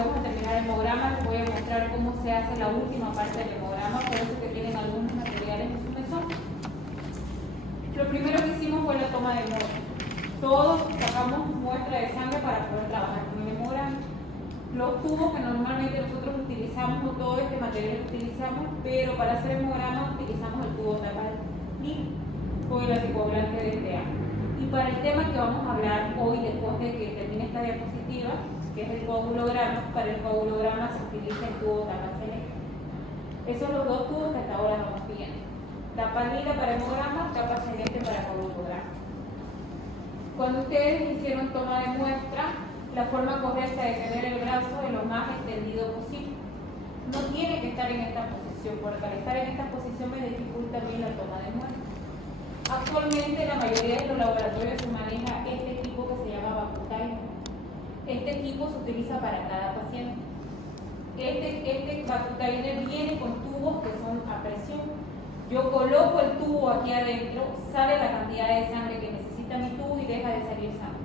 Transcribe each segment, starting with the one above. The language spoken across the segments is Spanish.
vamos a terminar el hemograma, les voy a mostrar cómo se hace la última parte del hemograma, por eso que tienen algunos materiales en su mesón. Lo primero que hicimos fue la toma de muestra. Todos sacamos muestra de sangre para poder trabajar con el hemograma. Los tubos que normalmente nosotros utilizamos, no todo este material lo utilizamos, pero para hacer hemograma utilizamos el tubo Tabalina con el anticoagulante DTA. Y para el tema que vamos a hablar hoy, después de que termine esta diapositiva, que es el coagulograma, para el coagulograma se utiliza el tubo Tabalina. Esos son los dos tubos que hasta ahora vamos viendo. Tabalina para hemograma, tapa celeste para coagulograma. Cuando ustedes hicieron toma de muestra, la forma correcta de tener el brazo es lo más extendido posible. No tiene que estar en esta posición, porque al estar en esta posición me dificulta a mí la toma de muestra. Actualmente la mayoría de los laboratorios se maneja este equipo que se llama Vacutainer. Este equipo se utiliza para cada paciente. Este Vacutainer viene con tubos que son a presión. Yo coloco el tubo aquí adentro, sale la cantidad de sangre que necesita mi tubo y deja de salir sangre.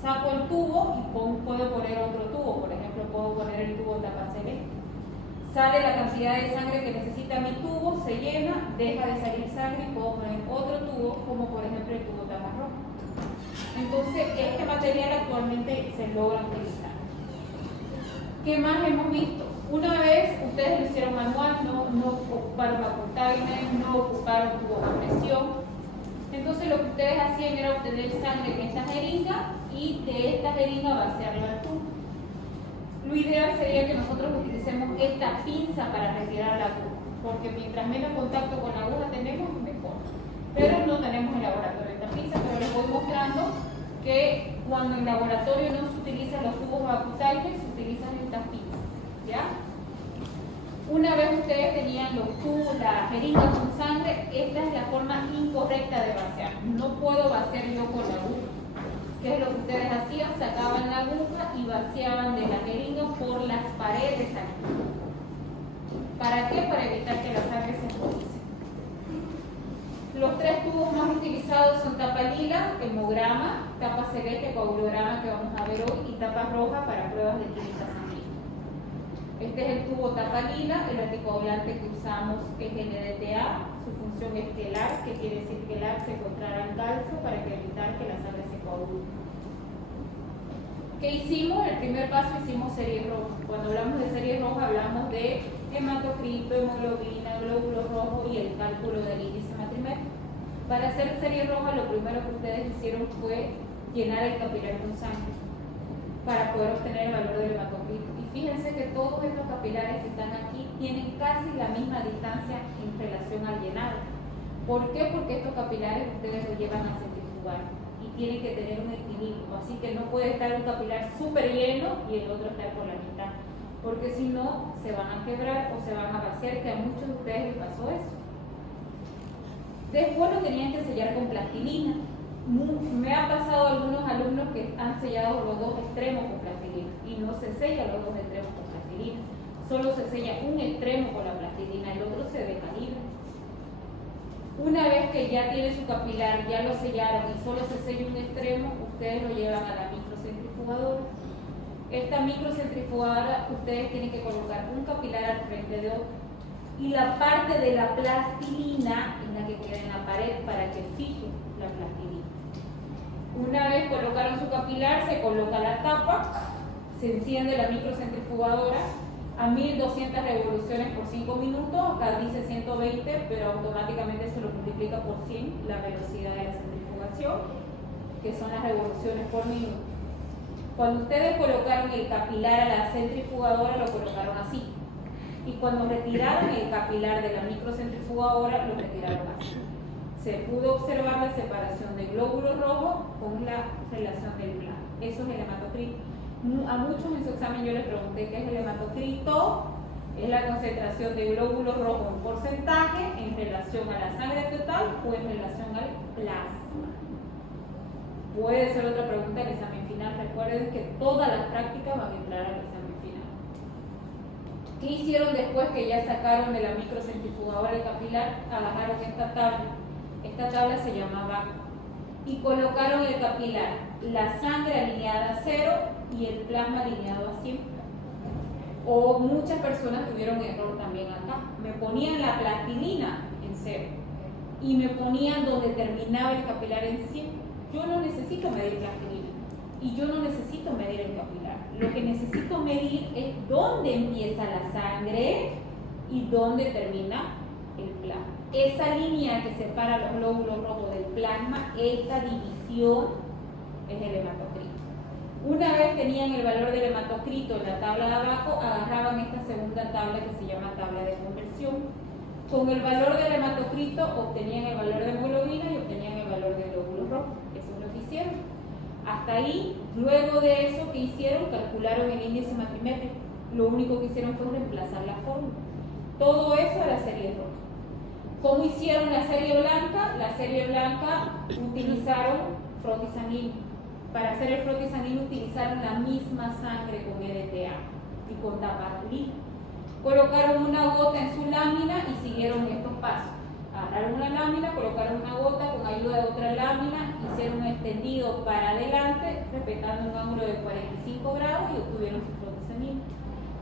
Saco el tubo y puedo poner otro tubo, por ejemplo, puedo poner el tubo tapaceleste. Sale la cantidad de sangre que necesita mi tubo, se llena, deja de salir sangre y puedo poner otro tubo, como por ejemplo el tubo taparrojo. Entonces, este material actualmente se logra utilizar. ¿Qué más hemos visto? Una vez ustedes lo hicieron manual, no ocuparon Vacutainer, no ocuparon tubo a presión. Entonces lo que ustedes hacían era obtener sangre en esta jeringa y de esta jeringa vaciarlo al tubo. Lo ideal sería que nosotros utilicemos esta pinza para retirar la aguja, porque mientras menos contacto con la aguja tenemos, mejor. Pero no tenemos en laboratorio esta pinza, pero les voy mostrando que cuando en laboratorio no se utilizan los tubos Vacutainer, se utilizan estas pinzas, ¿ya? Una vez ustedes tenían los tubos, la jeringa con sangre, esta es la forma incorrecta de vaciar. No puedo vaciar yo con la aguja. ¿Qué es lo que ustedes hacían? Sacaban la aguja y vaciaban de la jeringa por las paredes aquí. ¿Para qué? Para evitar que la sangre se embolice. Los tres tubos más utilizados son tapa lila, hemograma, tapa celeste, coagulograma que vamos a ver hoy, y tapa roja para pruebas de química sanguínea. Este es el tubo tapa lila, el anticoagulante que usamos es NDTA, su función es quelar, que quiere decir quelar, secuestrar al calcio para evitar que la sangre se coagule. ¿Qué hicimos? El primer paso hicimos serie roja. Cuando hablamos de serie roja hablamos de hematocrito, hemoglobina, glóbulos rojos y el cálculo del índice matrimétrico. Para hacer serie roja lo primero que ustedes hicieron fue llenar el capilar con sangre para poder obtener el valor del hematocrito. Y fíjense que todos estos capilares que están aquí tienen casi la misma distancia en relación al llenado. ¿Por qué? Porque estos capilares ustedes los llevan a centrifugar y tienen que tener un equilibrio. Así que no puede estar un capilar súper lleno y el otro estar por la mitad, porque si no se van a quebrar o se van a vaciar, que a muchos de ustedes les pasó eso. Después lo tenían que sellar con plastilina. Me ha pasado a algunos alumnos que han sellado los dos extremos con plastilina y no se sella los dos extremos con plastilina, solo se sella un extremo con la plastilina, el otro se deja libre. Una vez que ya tiene su capilar, ya lo sellaron y solo se sella un extremo, ustedes lo llevan a la microcentrifugadora. Esta microcentrifugadora ustedes tienen que colocar un capilar al frente de otro y la parte de la plastilina es la que queda en la pared para que fije la plastilina. Una vez colocaron su capilar, se coloca la tapa, se enciende la microcentrifugadora a 1200 revoluciones por 5 minutos, acá dice 120, pero automáticamente se lo multiplica por 100 la velocidad de la centrifugación, que son las revoluciones por minuto. Cuando ustedes colocaron el capilar a la centrifugadora, lo colocaron así. Y cuando retiraron el capilar de la microcentrifugadora, lo retiraron así. Se pudo observar la separación de glóbulos rojos con la relación del blanco. Eso es el hematocrito. A muchos en su examen yo les pregunté qué es el hematocrito. Es la concentración de glóbulos rojos en porcentaje en relación a la sangre total o en relación al plasma. Puede ser otra pregunta del examen final. Recuerden que todas las prácticas van a entrar al examen final. ¿Qué hicieron después que ya sacaron de la microcentrifugadora el capilar? Agarraron esta tabla. Esta tabla se llama VAC. Y colocaron el capilar, la sangre alineada a 0 y el plasma alineado a 100. O muchas personas tuvieron error también acá. Me ponían la plastilina en 0 y me ponían donde terminaba el capilar en 100. Yo no necesito medir plastilina y yo no necesito medir el capilar. Lo que necesito medir es dónde empieza la sangre y dónde termina el plasma. Esa línea que separa los glóbulos rojos del plasma, esta división es el hematocrito. Una vez tenían el valor del hematocrito en la tabla de abajo, agarraban esta segunda tabla que se llama tabla de conversión. Con el valor del hematocrito obtenían el valor de hemoglobina y obtenían el valor del glóbulo rojo. Eso es lo que hicieron. Hasta ahí, luego de eso que hicieron, calcularon el índice matrimétrico. Lo único que hicieron fue reemplazar la fórmula. Todo eso era serie roja. ¿Cómo hicieron la serie blanca? La serie blanca utilizaron frotis sanguíneo. Para hacer el frotis sanguíneo utilizaron la misma sangre con EDTA y con tapatulina. Colocaron una gota en su lámina y siguieron estos pasos. Agarraron una lámina, colocaron una gota con ayuda de otra lámina, hicieron un extendido para adelante, respetando un ángulo de 45 grados y obtuvieron su frotis sanguíneo.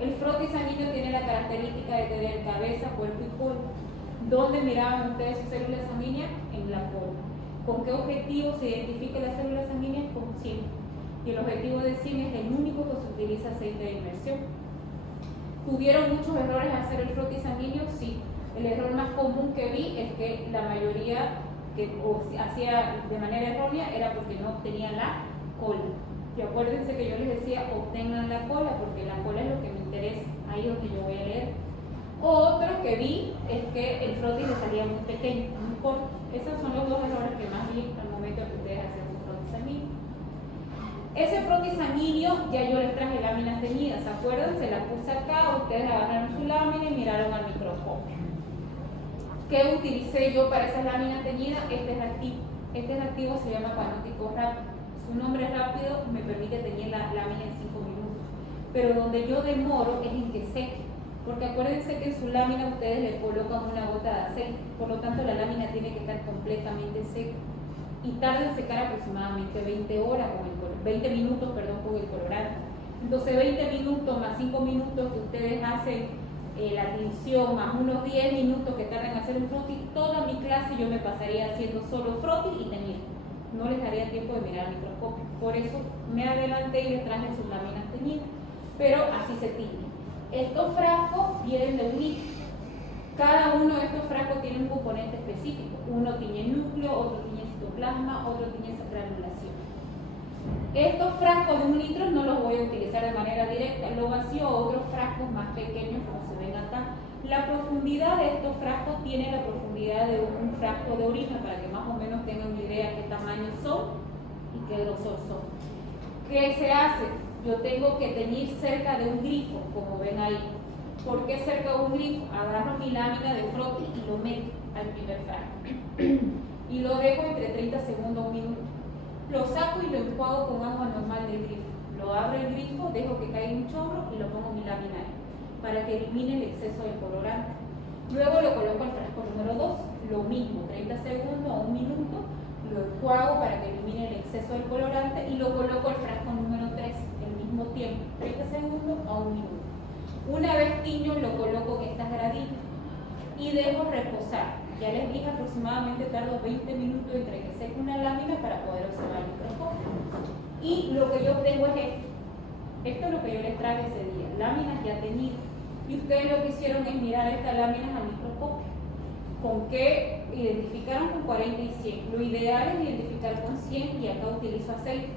El frotis sanguíneo tiene la característica de tener cabeza, cuerpo y cola. ¿Dónde miraban ustedes sus células sanguíneas? En la cola. ¿Con qué objetivo se identifica las células sanguíneas? Con 100. Y el objetivo de 100 es el único que se utiliza aceite de inmersión. ¿Tuvieron muchos errores al hacer el frotis sanguíneo? Sí. El error más común que vi es que la mayoría que hacía de manera errónea era porque no obtenían la cola. Y acuérdense que yo les decía, obtengan la cola, porque la cola es lo que me interesa. Ahí es donde yo voy a leer. Otro que vi es que el frotis le salía muy pequeño, muy corto. Esos son los dos errores que más vi al momento que ustedes hacen su frotis sanguíneo. Ese frotis sanguíneo ya yo les traje láminas teñidas, ¿se acuerdan? Se las puse acá, ustedes agarraron su lámina y miraron al microscopio. ¿Qué utilicé yo para esas láminas teñidas? Este es activo. Este es activo, se llama panótico rápido. Su nombre es rápido, me permite teñir la lámina en 5 minutos. Pero donde yo demoro es en que seque. Porque acuérdense que en su lámina ustedes le colocan una gota de aceite, por lo tanto la lámina tiene que estar completamente seca y tarda en secar aproximadamente 20 minutos con el colorante. Entonces 20 minutos más 5 minutos que ustedes hacen la tinción, más unos 10 minutos que tardan en hacer un frotis, toda mi clase yo me pasaría haciendo solo frotis y teñir. No les daría tiempo de mirar al microscopio. Por eso me adelanté y les traje sus láminas teñidas, pero así se tiñe. Estos frascos vienen de un litro. Cada uno de estos frascos tiene un componente específico. Uno tiñe núcleo, otro tiñe citoplasma, otro tiñe granulación. Estos frascos de 1 litro no los voy a utilizar de manera directa, lo vacío a otros frascos más pequeños como se ven acá. La profundidad de estos frascos tiene la profundidad de un frasco de orina para que más o menos tengan una idea qué tamaño son y qué grosor son. ¿Qué se hace? Yo tengo que teñir cerca de un grifo, como ven ahí. ¿Por qué cerca de un grifo? Agarro mi lámina de frotis y lo meto al primer frasco. Y lo dejo entre 30 segundos a 1 minuto. Lo saco y lo enjuago con agua normal del grifo. Lo abro el grifo, dejo que caiga un chorro y lo pongo mi lámina ahí, para que elimine el exceso de colorante. Luego lo coloco al frasco número 2, lo mismo, 30 segundos a 1 minuto, lo enjuago para que elimine el exceso del colorante y lo coloco al frasco número 3, el mismo tiempo, 30 segundos a 1 minuto. Una vez tiño, lo coloco en estas graditas y dejo reposar. Ya les dije, aproximadamente tardo 20 minutos entre que seque una lámina para poder observar el microscopio. Y lo que yo obtengo es esto. Esto es lo que yo les traje ese día, láminas ya teñidas. Y ustedes lo que hicieron es mirar estas láminas al microscopio. ¿Con qué identificaron? Con 40 y 100. Lo ideal es identificar con 100 y acá utilizo aceite.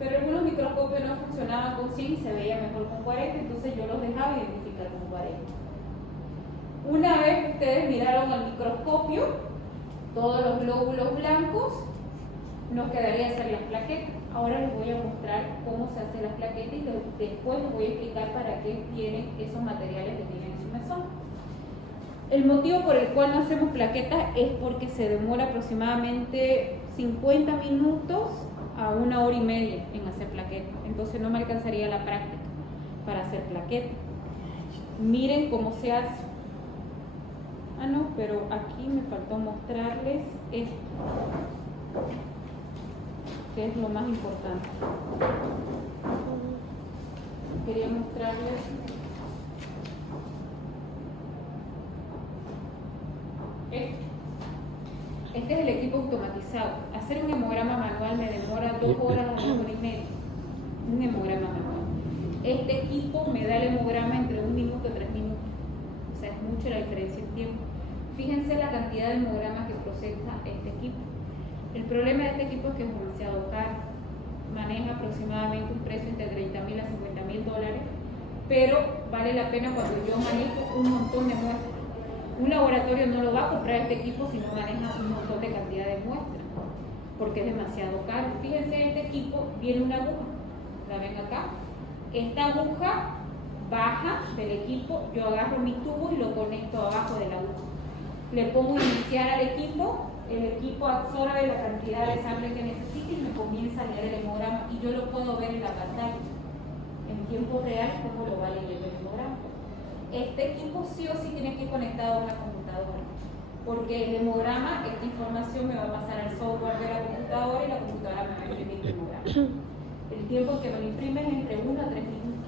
Pero algunos microscopios no funcionaban con 100 y se veía mejor con 40, entonces yo los dejaba identificar con 40. Una vez que ustedes miraron al microscopio todos los glóbulos blancos, nos quedaría hacer las plaquetas. Ahora les voy a mostrar cómo se hacen las plaquetas y después les voy a explicar para qué tienen esos materiales que tienen en su mesón. El motivo por el cual no hacemos plaquetas es porque se demora aproximadamente 50 minutos a 1 hora y media en hacer plaquetas. Entonces no me alcanzaría la práctica para hacer plaquetas. Miren cómo se hace. Ah, no, pero aquí me faltó mostrarles esto, que es lo más importante. Quería mostrarles Este es el equipo automatizado. Hacer un hemograma manual me demora 2 horas a 2 horas y media. Un hemograma manual. Este equipo me da el hemograma entre 1 minuto y 3 minutos. O sea, es mucho la diferencia en tiempo. Fíjense la cantidad de hemogramas que procesa este equipo. El problema de este equipo es que es demasiado caro. Maneja aproximadamente un precio entre $30,000 a $50,000, pero vale la pena cuando yo manejo un montón de muestras. Un laboratorio no lo va a comprar este equipo si no maneja un montón de cantidad de muestras, porque es demasiado caro. Fíjense, en este equipo viene una aguja, la ven acá. Esta aguja baja del equipo, yo agarro mi tubo y lo conecto abajo de la aguja. Le pongo iniciar al equipo, el equipo absorbe la cantidad de sangre que necesita y me comienza a leer el hemograma y yo lo puedo ver en la pantalla en tiempo real cómo lo va leyendo el hemograma. Este equipo sí o sí tiene que ir conectado a una computadora, porque el hemograma, esta información me va a pasar al software de la computadora y la computadora me va a imprimir el hemograma. El tiempo que me lo imprime es entre 1 a 3 minutos.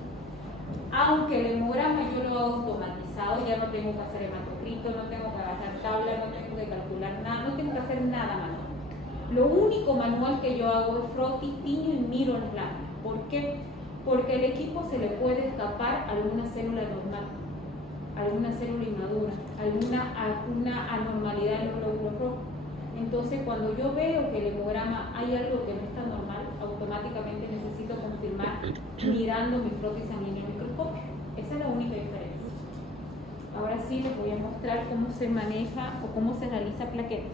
Aunque el hemograma yo lo hago automatizado, ya no tengo que hacer hematocrito, no tengo que agarrar tabla, no tengo que calcular nada, no tengo que hacer nada manual. Lo único manual que yo hago es frotis, tiño y miro las láminas. ¿Por qué? Porque al equipo se le puede escapar alguna célula normal, alguna célula inmadura, alguna anormalidad en los glóbulos rojos. Entonces, cuando yo veo que el hemograma hay algo que no está normal, automáticamente necesito confirmar mirando mi frotis sanguíneo en microscopio. Esa es la única diferencia. Ahora sí les voy a mostrar cómo se maneja o cómo se realiza plaquetas.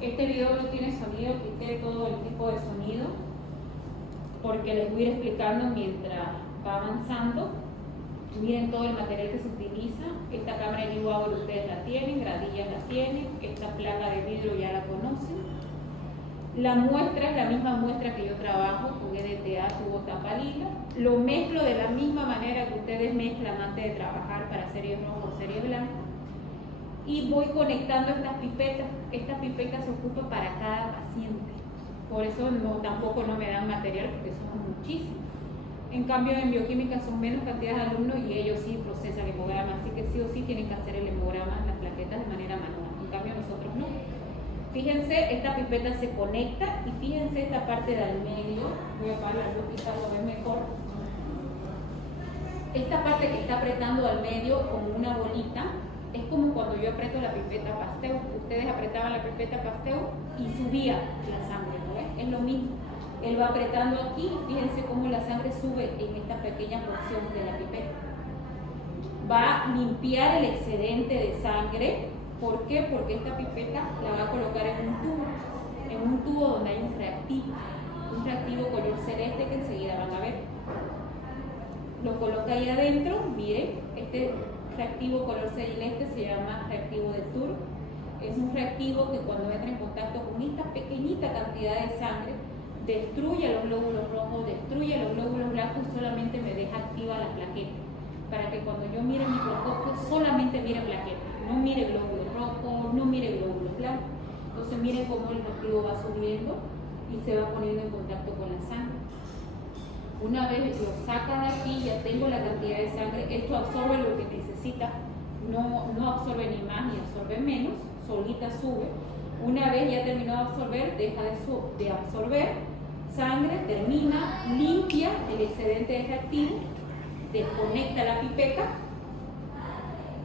Este video no tiene sonido, quité todo el tipo de sonido porque les voy a ir explicando mientras va avanzando. Miren todo el material que se utiliza. Esta cámara de Newauer ustedes la tienen, gradillas la tienen, esta placa de vidrio ya la conocen. La muestra es la misma muestra que yo trabajo con EDTA, tubo tapa lila. Lo mezclo de la misma manera que ustedes mezclan antes de trabajar para series rojas o series blancas. Y voy conectando estas pipetas. Esta pipeta se ocupa para cada paciente. Por eso tampoco no me dan material porque son muchísimos. En cambio, en bioquímica son menos cantidad de alumnos y ellos sí procesan hemograma, así que sí o sí tienen que hacer el hemograma en las plaquetas de manera manual. En cambio, nosotros no. Fíjense, esta pipeta se conecta y fíjense esta parte del medio. Voy a apagar la luz, quizás lo ven mejor. Esta parte que está apretando al medio como una bolita es como cuando yo aprieto la pipeta Pasteur. Ustedes apretaban la pipeta Pasteur y subía la sangre, ¿no ves? Es lo mismo. Él va apretando aquí, fíjense cómo la sangre sube en esta pequeña porción de la pipeta. Va a limpiar el excedente de sangre. ¿Por qué? Porque esta pipeta la va a colocar en un tubo donde hay un reactivo color celeste que enseguida van a ver. Lo coloca ahí adentro, miren, este reactivo color celeste se llama reactivo de Tur. Es un reactivo que cuando entra en contacto con esta pequeñita cantidad de sangre, destruye los glóbulos rojos, destruye los glóbulos blancos y solamente me deja activa la plaqueta. Para que cuando yo mire el microscopio solamente mire plaqueta, no mire glóbulos rojos, no mire glóbulos blancos. Entonces miren cómo el reactivo va subiendo y se va poniendo en contacto con la sangre. Una vez lo saca de aquí, ya tengo la cantidad de sangre, esto absorbe lo que necesita, no absorbe ni más ni absorbe menos, solita sube. Una vez ya terminó de absorber, deja de absorber sangre, termina, limpia el excedente de reactivo, desconecta la pipeta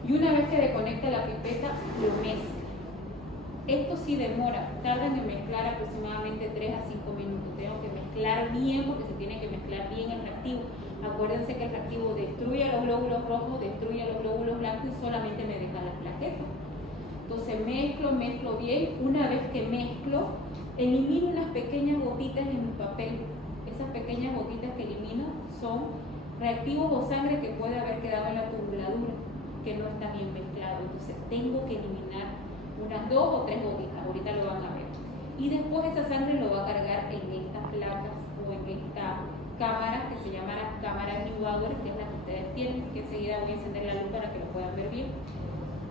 y una vez que desconecta la pipeta, lo mezcla. Esto sí demora, tardan en mezclar aproximadamente 3 a 5 minutos. Tengo que mezclar bien porque se tiene que mezclar bien el reactivo. Acuérdense que el reactivo destruye los glóbulos rojos, destruye los glóbulos blancos y solamente me deja las plaquetas. Entonces mezclo bien. Una vez que mezclo, elimino unas pequeñas gotitas en mi papel. Esas pequeñas gotitas que elimino son reactivos o sangre que puede haber quedado en la tubuladura, que no está bien mezclado. Entonces tengo que eliminar unas 2 o 3 gotitas, ahorita lo van a ver. Y después esa sangre lo va a cargar en estas placas o en esta cámara que se llama la cámara Newauer, que es la que ustedes tienen, que enseguida voy a encender la luz para que lo puedan ver bien.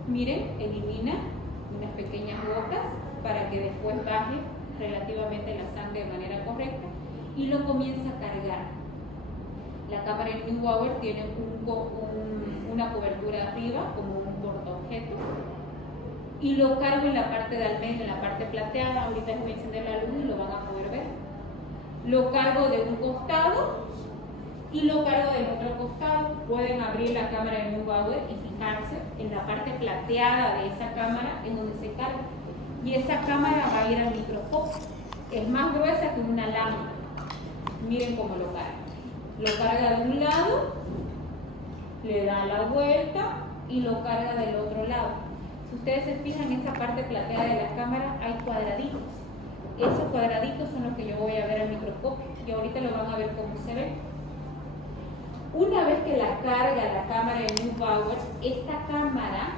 Miren, elimina unas pequeñas gotas para que después baje relativamente la sangre de manera correcta y lo comienza a cargar. La cámara de Neubauer tiene una cobertura arriba, como un portaobjeto, y lo cargo en la parte de al medio, en la parte plateada. Ahorita les voy a encender la luz y lo van a poder ver. Lo cargo de un costado y lo cargo del otro costado. Pueden abrir la cámara de Neubauer y fijarse en la parte plateada de esa cámara en donde se carga. Y esa cámara va a ir al microscopio. Es más gruesa que una lámina. Miren cómo lo carga. Lo carga de un lado, le da la vuelta y lo carga del otro lado. Si ustedes se fijan en esa parte plateada de la cámara, hay cuadraditos. Esos cuadraditos son los que yo voy a ver al microscopio y ahorita lo van a ver cómo se ve. Una vez que la carga la cámara de Neubauer, esta cámara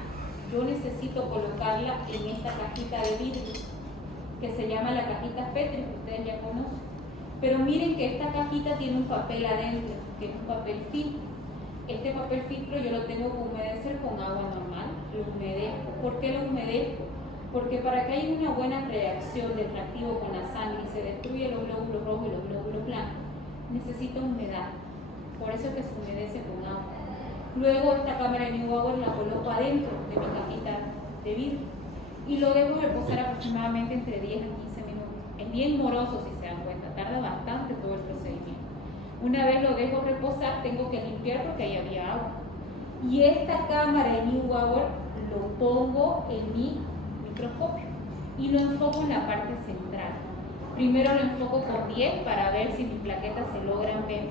yo necesito colocarla en esta cajita de vidrio que se llama la cajita Petri, que ustedes ya conocen. Pero miren que esta cajita tiene un papel adentro, que es un papel filtro. Este papel filtro yo lo tengo que humedecer con agua normal, lo humedezco. ¿Por qué lo humedezco? Porque para que haya una buena reacción de reactivo con la sangre y se destruye los glóbulos rojos y los glóbulos blancos, necesita humedad. Por eso es que se humedece con agua. Luego esta cámara de Neubauer la coloco adentro de mi cajita de vidrio y lo debo reposar aproximadamente entre 10 a 15 minutos. Es bien moroso, si se dan cuenta, tarda bastante todo el procedimiento. Una vez lo dejo reposar, tengo que limpiar porque ahí había agua. Y esta cámara de Neubauer lo pongo en mi microscopio y lo enfoco en la parte central. Primero lo enfoco con 10 para ver si mis plaquetas se logran ver.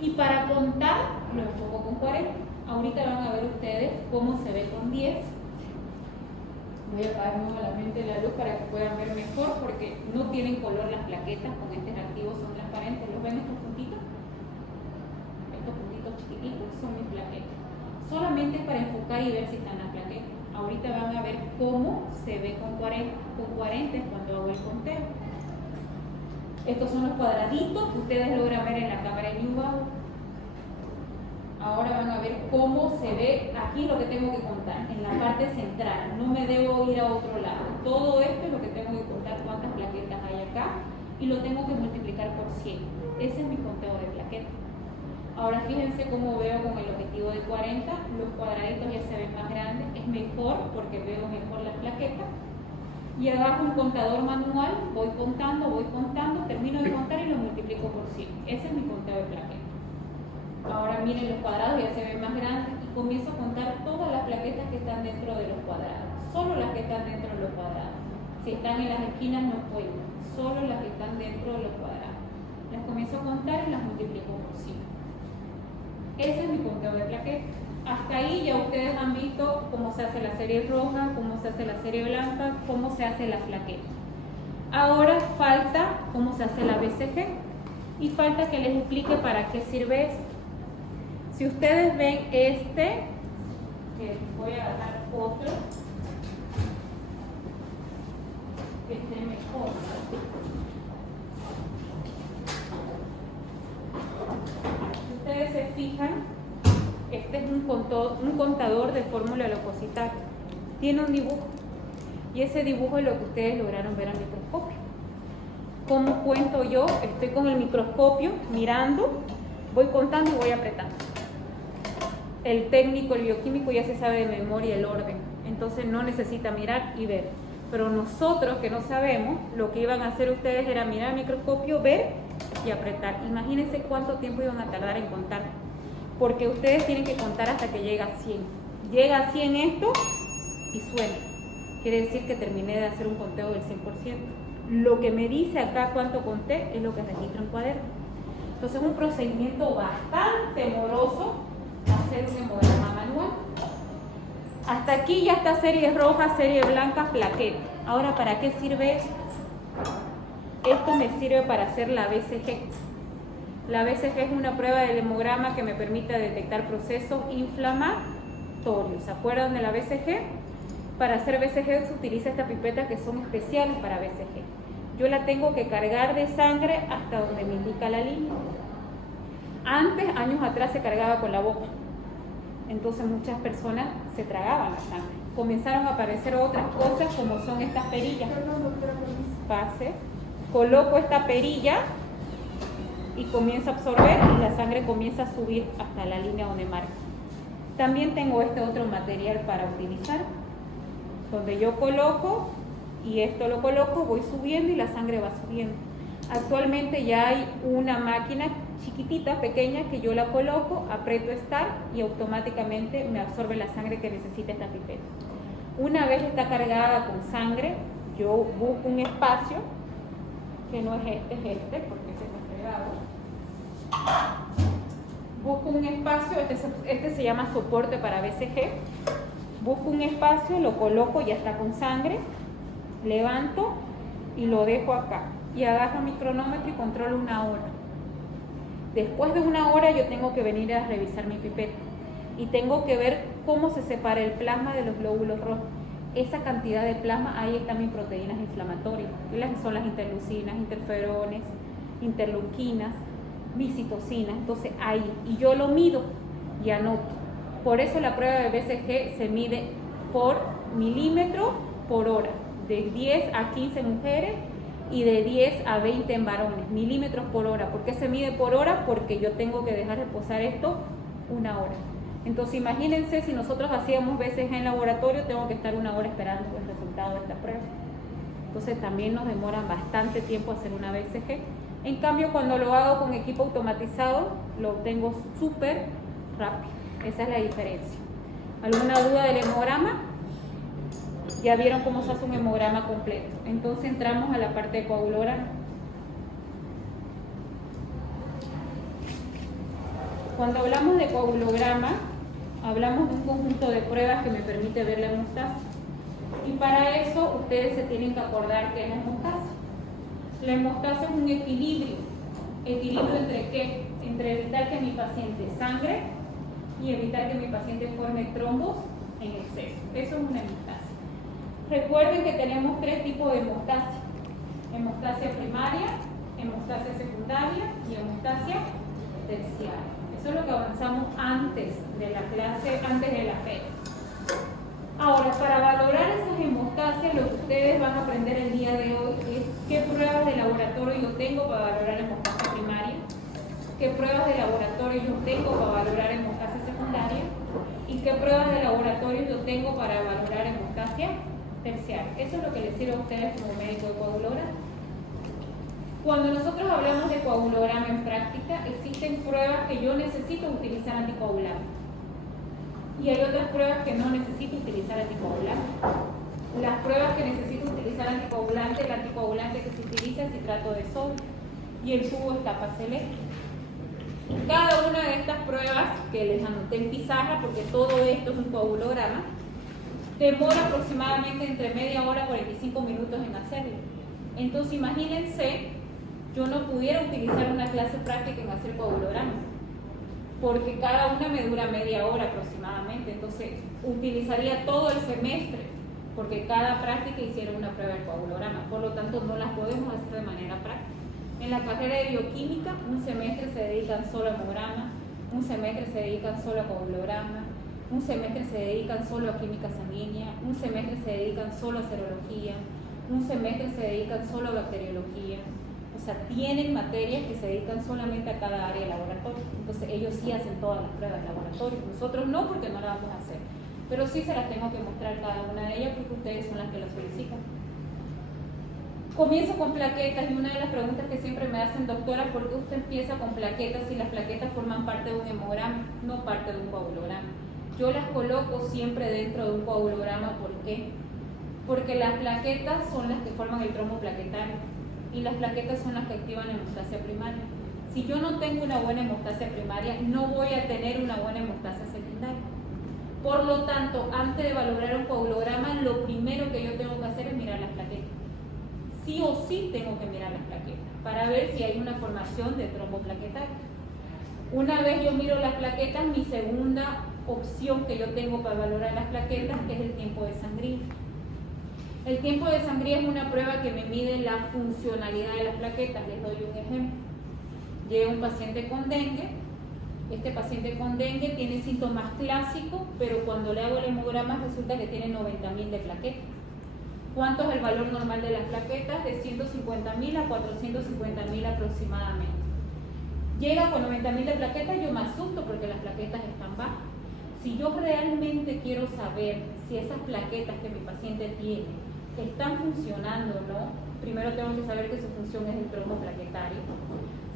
Y para contar, lo enfoco con 40. Ahorita van a ver ustedes cómo se ve con 10. Voy a apagar nuevamente la luz para que puedan ver mejor, porque no tienen color las plaquetas con este reactivo, son transparentes. ¿Los ven estos puntitos? Estos puntitos chiquititos son mis plaquetas. Solamente para enfocar y ver si están las plaquetas. Ahorita van a ver cómo se ve con 40. Con 40 es cuando hago el conteo. Estos son los cuadraditos que ustedes logran ver en la cámara de Neubauer. Ahora van a ver cómo se ve aquí lo que tengo que contar, en la parte central. No me debo ir a otro lado. Todo esto es lo que tengo que contar, cuántas plaquetas hay acá, y lo tengo que multiplicar por 100. Ese es mi conteo de plaquetas. Ahora fíjense cómo veo con el objetivo de 40, los cuadraditos ya se ven más grandes, es mejor porque veo mejor las plaquetas. Y abajo un contador manual, voy contando, termino de contar y lo multiplico por 100. Ese es mi conteo de plaquetas. Ahora miren, los cuadrados ya se ven más grandes y comienzo a contar todas las plaquetas que están dentro de los cuadrados. Solo las que están dentro de los cuadrados. Si están en las esquinas no cuentan, solo las que están dentro de los cuadrados. Las comienzo a contar y las multiplico por 100. Ese es mi conteo de plaquetas. Hasta ahí ya ustedes han visto cómo se hace la serie roja, cómo se hace la serie blanca, cómo se hace la plaqueta. Ahora falta cómo se hace la BCG y falta que les explique para qué sirve esto. Si ustedes ven que voy a agarrar otro, que esté mejor. Si ustedes se fijan, este es un contador de fórmula leucocitaria. Tiene un dibujo y ese dibujo es lo que ustedes lograron ver al microscopio. ¿Cómo cuento yo? Estoy con el microscopio mirando, voy contando y voy apretando. El técnico, el bioquímico ya se sabe de memoria el orden, entonces no necesita mirar y ver. Pero nosotros que no sabemos, lo que iban a hacer ustedes era mirar al microscopio, ver y apretar. Imagínense cuánto tiempo iban a tardar en contar, porque ustedes tienen que contar hasta que llega a 100. Llega a 100 esto y suena. Quiere decir que terminé de hacer un conteo del 100%. Lo que me dice acá cuánto conté es lo que registro en cuaderno. Entonces es un procedimiento bastante moroso hacer un hemograma manual. Hasta aquí ya está serie roja, serie blanca, plaqueta. Ahora, ¿para qué sirve esto? Esto me sirve para hacer la BCG. La BCG es una prueba del hemograma que me permite detectar procesos inflamatorios. ¿Se acuerdan de la BCG? Para hacer BCG se utiliza esta pipeta que son especiales para BCG. Yo la tengo que cargar de sangre hasta donde me indica la línea. Antes, años atrás, se cargaba con la boca. Entonces muchas personas se tragaban la sangre. Comenzaron a aparecer otras cosas como son estas perillas. Pase. Coloco esta perilla y comienza a absorber y la sangre comienza a subir hasta la línea donde marca. También tengo este otro material para utilizar, donde yo coloco y esto lo coloco, voy subiendo y la sangre va subiendo. Actualmente ya hay una máquina chiquitita, pequeña, que yo la coloco, aprieto Start y automáticamente me absorbe la sangre que necesita esta pipeta. Una vez está cargada con sangre, yo busco un espacio, que no es este, es este, porque este está pegado. Busco un espacio, este se llama soporte para BCG. Busco un espacio, lo coloco, ya está con sangre, levanto y lo dejo acá. Y agarro mi cronómetro y controlo 1 hora. Después de 1 hora yo tengo que venir a revisar mi pipeta y tengo que ver cómo se separa el plasma de los glóbulos rojos. Esa cantidad de plasma, ahí están mis proteínas inflamatorias, que son las interleucinas, interferones, interleuquinas, mis citocinas. Entonces ahí, y yo lo mido y anoto. Por eso la prueba de BCG se mide por milímetro por hora, de 10 a 15 mujeres y de 10 a 20 en varones, milímetros por hora. ¿Por qué se mide por hora? Porque yo tengo que dejar reposar esto 1 hora. Entonces imagínense, si nosotros hacíamos BCG en laboratorio, tengo que estar 1 hora esperando el resultado de esta prueba. Entonces también nos demoran bastante tiempo hacer una BCG. En cambio, cuando lo hago con equipo automatizado, lo obtengo súper rápido. Esa es la diferencia. ¿Alguna duda del hemograma? Ya vieron cómo se hace un hemograma completo. Entonces entramos a la parte de coagulograma. Cuando hablamos de coagulograma, hablamos de un conjunto de pruebas que me permite ver la hemostasia. Y para eso ustedes se tienen que acordar qué es la hemostasia. La hemostasia es un equilibrio. ¿Equilibrio entre qué? Entre evitar que mi paciente sangre y evitar que mi paciente forme trombos en exceso. Eso es una hemostasia. Recuerden que tenemos 3 tipos de hemostasia. Hemostasia primaria, hemostasia secundaria y hemostasia terciaria. Eso es lo que avanzamos antes de la clase, antes de la feria. Ahora, para valorar esas hemostasias, lo que ustedes van a aprender el día de hoy es qué pruebas de laboratorio yo tengo para valorar la hemostasia primaria, qué pruebas de laboratorio yo tengo para valorar hemostasia secundaria y qué pruebas de laboratorio yo tengo para valorar hemostasia terciaria. Eso es lo que les sirve a ustedes como médico de coagulograma. Cuando nosotros hablamos de coagulograma en práctica, existen pruebas que yo necesito utilizar anticoagulante y hay otras pruebas que no necesito utilizar anticoagulante. Las pruebas que necesito utilizar anticoagulante, el anticoagulante que se utiliza es citrato de sodio y el tubo es tapa celeste. Cada una de estas pruebas que les anoté en pizarra, porque todo esto es un coagulograma, demora aproximadamente entre media hora y 45 minutos en hacerlo. Entonces imagínense, yo no pudiera utilizar una clase práctica en hacer coagulograma, porque cada una me dura media hora aproximadamente. Entonces utilizaría todo el semestre, porque cada práctica hiciera una prueba de coagulograma. Por lo tanto, no las podemos hacer de manera práctica. En la carrera de bioquímica, un semestre se dedican solo a hemograma, un semestre se dedican solo a coagulograma, un semestre se dedican solo a química sanguínea, un semestre se dedican solo a serología, un semestre se dedican solo a bacteriología. O sea, tienen materias que se dedican solamente a cada área de laboratorio. Entonces ellos sí hacen todas las pruebas de laboratorio. Nosotros no, porque no las vamos a hacer. Pero sí se las tengo que mostrar cada una de ellas porque ustedes son las que las solicitan. Comienzo con plaquetas y una de las preguntas que siempre me hacen, doctora, ¿por qué usted empieza con plaquetas si las plaquetas forman parte de un hemograma, no parte de un coagulograma? Yo las coloco siempre dentro de un coagulograma. ¿Por qué? Porque las plaquetas son las que forman el trombo plaquetario y las plaquetas son las que activan la hemostasia primaria. Si yo no tengo una buena hemostasia primaria, no voy a tener una buena hemostasia secundaria. Por lo tanto, antes de valorar un coagulograma, lo primero que yo tengo que hacer es mirar las plaquetas. Sí o sí tengo que mirar las plaquetas para ver si hay una formación de trombo plaquetario. Una vez yo miro las plaquetas, mi segunda opción que yo tengo para valorar las plaquetas es el tiempo de sangría. El tiempo de sangría es una prueba que me mide la funcionalidad de las plaquetas. Les doy un ejemplo. Llega un paciente con dengue. Este paciente con dengue tiene síntomas clásicos, pero cuando le hago el hemograma resulta que tiene 90.000 de plaquetas. ¿Cuánto es el valor normal de las plaquetas? De 150.000 a 450.000 aproximadamente. Llega con 90.000 de plaquetas, yo me asusto porque las plaquetas están bajas. Si yo realmente quiero saber si esas plaquetas que mi paciente tiene están funcionando o no, primero tengo que saber que su función es el trombo plaquetario.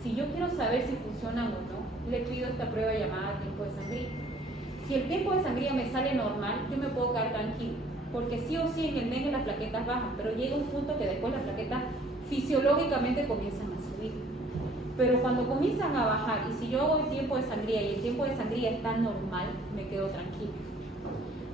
Si yo quiero saber si funcionan o no, le pido esta prueba llamada tiempo de sangría. Si el tiempo de sangría me sale normal, yo me puedo quedar tranquilo, porque sí o sí en el medio las plaquetas bajan, pero llega un punto que después las plaquetas fisiológicamente comienzan a subir. Pero cuando comienzan a bajar, y si yo hago el tiempo de sangría y el tiempo de sangría está normal, me quedo tranquilo.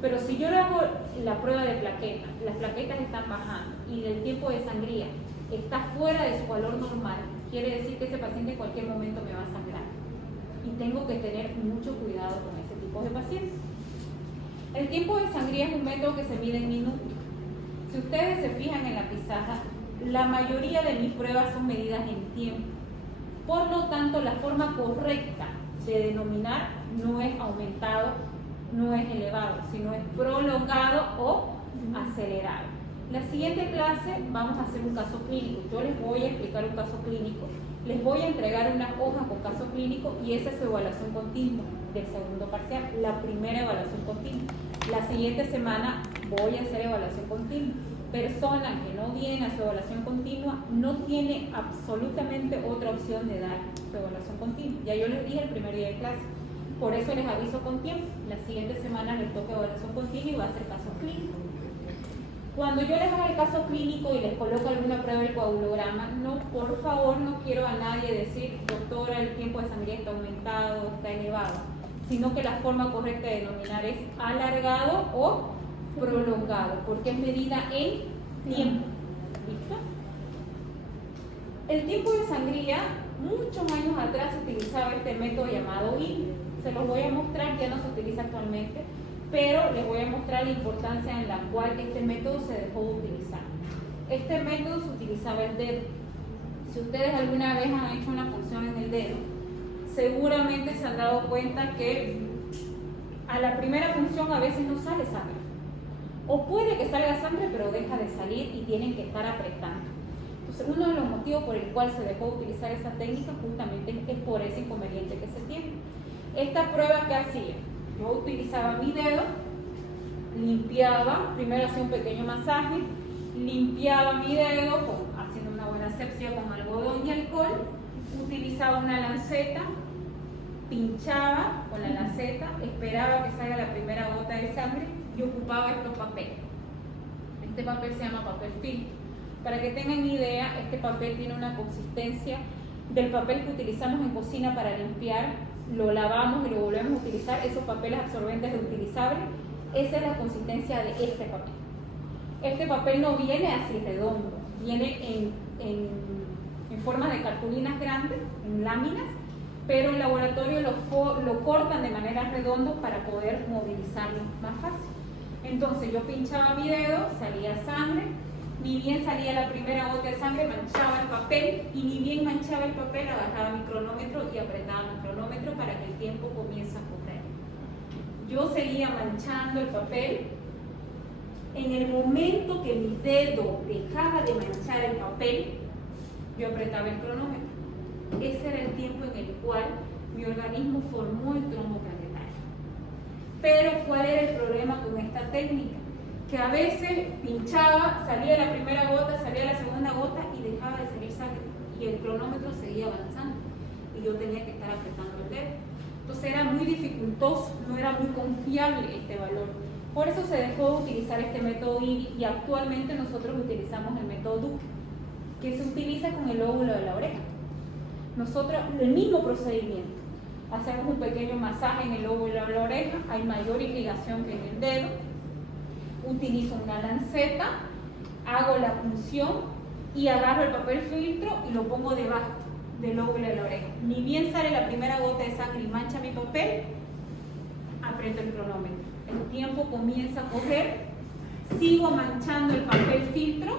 Pero si yo le hago la prueba de plaquetas, las plaquetas están bajando y el tiempo de sangría está fuera de su valor normal, quiere decir que ese paciente en cualquier momento me va a sangrar. Y tengo que tener mucho cuidado con ese tipo de pacientes. El tiempo de sangría es un método que se mide en minutos. Si ustedes se fijan en la pizarra, la mayoría de mis pruebas son medidas en tiempo. Por lo tanto, la forma correcta de denominar no es aumentado, no es elevado, sino es prolongado o acelerado. La siguiente clase vamos a hacer un caso clínico. Yo les voy a explicar un caso clínico. Les voy a entregar una hoja con caso clínico y esa es su evaluación continua del segundo parcial, la primera evaluación continua. La siguiente semana voy a hacer evaluación continua. Persona que no viene a su evaluación continua no tiene absolutamente otra opción de dar su evaluación continua. Ya yo les dije el primer día de clase. Por eso les aviso con tiempo. La siguiente semana les toca evaluación continua y va a ser caso clínico. Cuando yo les haga el caso clínico y les coloco alguna prueba del coagulograma, no, por favor, no quiero a nadie decir, doctora, el tiempo de sangría está aumentado, está elevado, sino que la forma correcta de denominar es alargado o prolongado, porque es medida en tiempo. ¿Listo? El tiempo de sangría, muchos años atrás se utilizaba este método llamado INE. Se los voy a mostrar, ya no se utiliza actualmente, pero les voy a mostrar la importancia en la cual este método se dejó de utilizar. Este método se utilizaba el dedo. Si ustedes alguna vez han hecho una punción en el dedo, seguramente se han dado cuenta que a la primera punción a veces no sale sangre. O puede que salga sangre, pero deja de salir y tienen que estar apretando. Entonces, uno de los motivos por el cual se dejó de utilizar esa técnica justamente es por ese inconveniente que se tiene. Esta prueba que hacía, yo utilizaba mi dedo, limpiaba, primero hacía un pequeño masaje, limpiaba mi dedo haciendo una buena asepsia con algodón y alcohol, utilizaba una lanceta, pinchaba con la lanceta, esperaba que salga la primera gota de sangre y ocupaba estos papeles. Este papel se llama papel filtro. Para que tengan idea, este papel tiene una consistencia del papel que utilizamos en cocina para limpiar, lo lavamos y lo volvemos a utilizar, esos papeles absorbentes reutilizables, esa es la consistencia de este papel. Este papel no viene así redondo, viene en forma de cartulinas grandes, en láminas, pero en laboratorio lo cortan de manera redonda para poder movilizarlo más fácil. Entonces yo pinchaba mi dedo, salía sangre, ni bien salía la primera gota de sangre, manchaba el papel y ni bien manchaba el papel, agarraba mi cronómetro y apretaba mi cronómetro para que el tiempo comience a correr. Yo seguía manchando el papel. En el momento que mi dedo dejaba de manchar el papel, yo apretaba el cronómetro. Ese era el tiempo en el cual mi organismo formó el trombo plaquetario. Pero ¿cuál era el problema con esta técnica? Que a veces pinchaba, salía la primera gota, salía la segunda gota y dejaba de salir sangre. Y el cronómetro seguía avanzando. Y yo tenía que estar apretando el dedo. Entonces era muy dificultoso, no era muy confiable este valor. Por eso se dejó de utilizar este método IBI y actualmente nosotros utilizamos el método Duke, que se utiliza con el lóbulo de la oreja. Nosotros, el mismo procedimiento. Hacemos un pequeño masaje en el lóbulo de la oreja, hay mayor irrigación que en el dedo. Utilizo una lanceta, hago la punción y agarro el papel filtro y lo pongo debajo del lóbulo de la oreja. Ni bien sale la primera gota de sangre y mancha mi papel, aprieto el cronómetro. El tiempo comienza a correr, sigo manchando el papel filtro,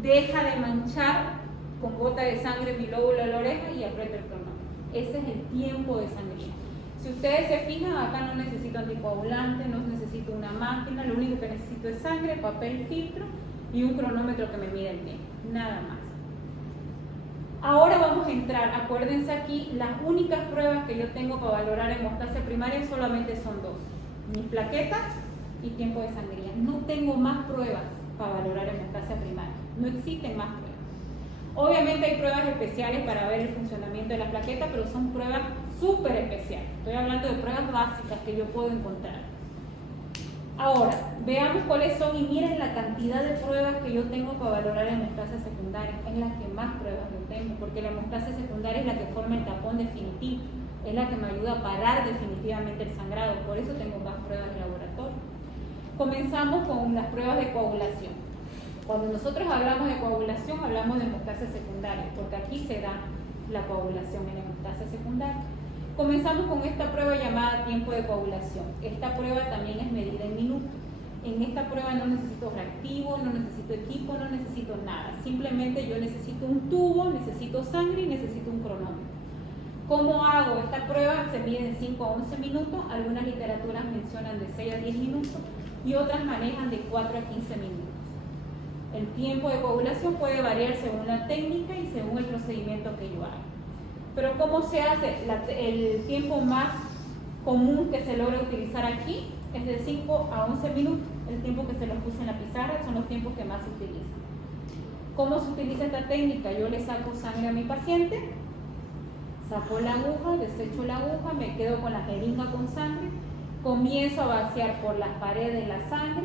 deja de manchar con gota de sangre mi lóbulo de la oreja y aprieto el cronómetro. Ese es el tiempo de sangría. Si ustedes se fijan, acá no necesito anticoagulante, no necesito una máquina, lo único que necesito es sangre, papel filtro y un cronómetro que me mide el tiempo, nada más. Ahora vamos a entrar, acuérdense aquí, las únicas pruebas que yo tengo para valorar hemostasia primaria solamente son dos, mis plaquetas y tiempo de sangría. No tengo más pruebas para valorar hemostasia primaria, no existen más pruebas. Obviamente hay pruebas especiales para ver el funcionamiento de la plaqueta, pero son pruebas súper especiales. Estoy hablando de pruebas básicas que yo puedo encontrar. Ahora, veamos cuáles son y miren la cantidad de pruebas que yo tengo para valorar la hemostasia secundaria. Es la que más pruebas yo tengo, porque la hemostasia secundaria es la que forma el tapón definitivo, es la que me ayuda a parar definitivamente el sangrado, por eso tengo más pruebas de laboratorio. Comenzamos con las pruebas de coagulación. Cuando nosotros hablamos de coagulación, hablamos de hemostasia secundaria, porque aquí se da la coagulación en la hemostasia secundaria. Comenzamos con esta prueba llamada tiempo de coagulación. Esta prueba también es medida en minutos. En esta prueba no necesito reactivo, no necesito equipo, no necesito nada. Simplemente yo necesito un tubo, necesito sangre y necesito un cronómetro. ¿Cómo hago esta prueba? Se mide en 5 a 11 minutos. Algunas literaturas mencionan de 6 a 10 minutos y otras manejan de 4 a 15 minutos. El tiempo de coagulación puede variar según la técnica y según el procedimiento que yo haga. Pero ¿cómo se hace? El tiempo más común que se logra utilizar aquí es de 5 a 11 minutos. El tiempo que se los puse en la pizarra son los tiempos que más se utilizan. ¿Cómo se utiliza esta técnica? Yo le saco sangre a mi paciente, saco la aguja, desecho la aguja, me quedo con la jeringa con sangre, comienzo a vaciar por las paredes la sangre.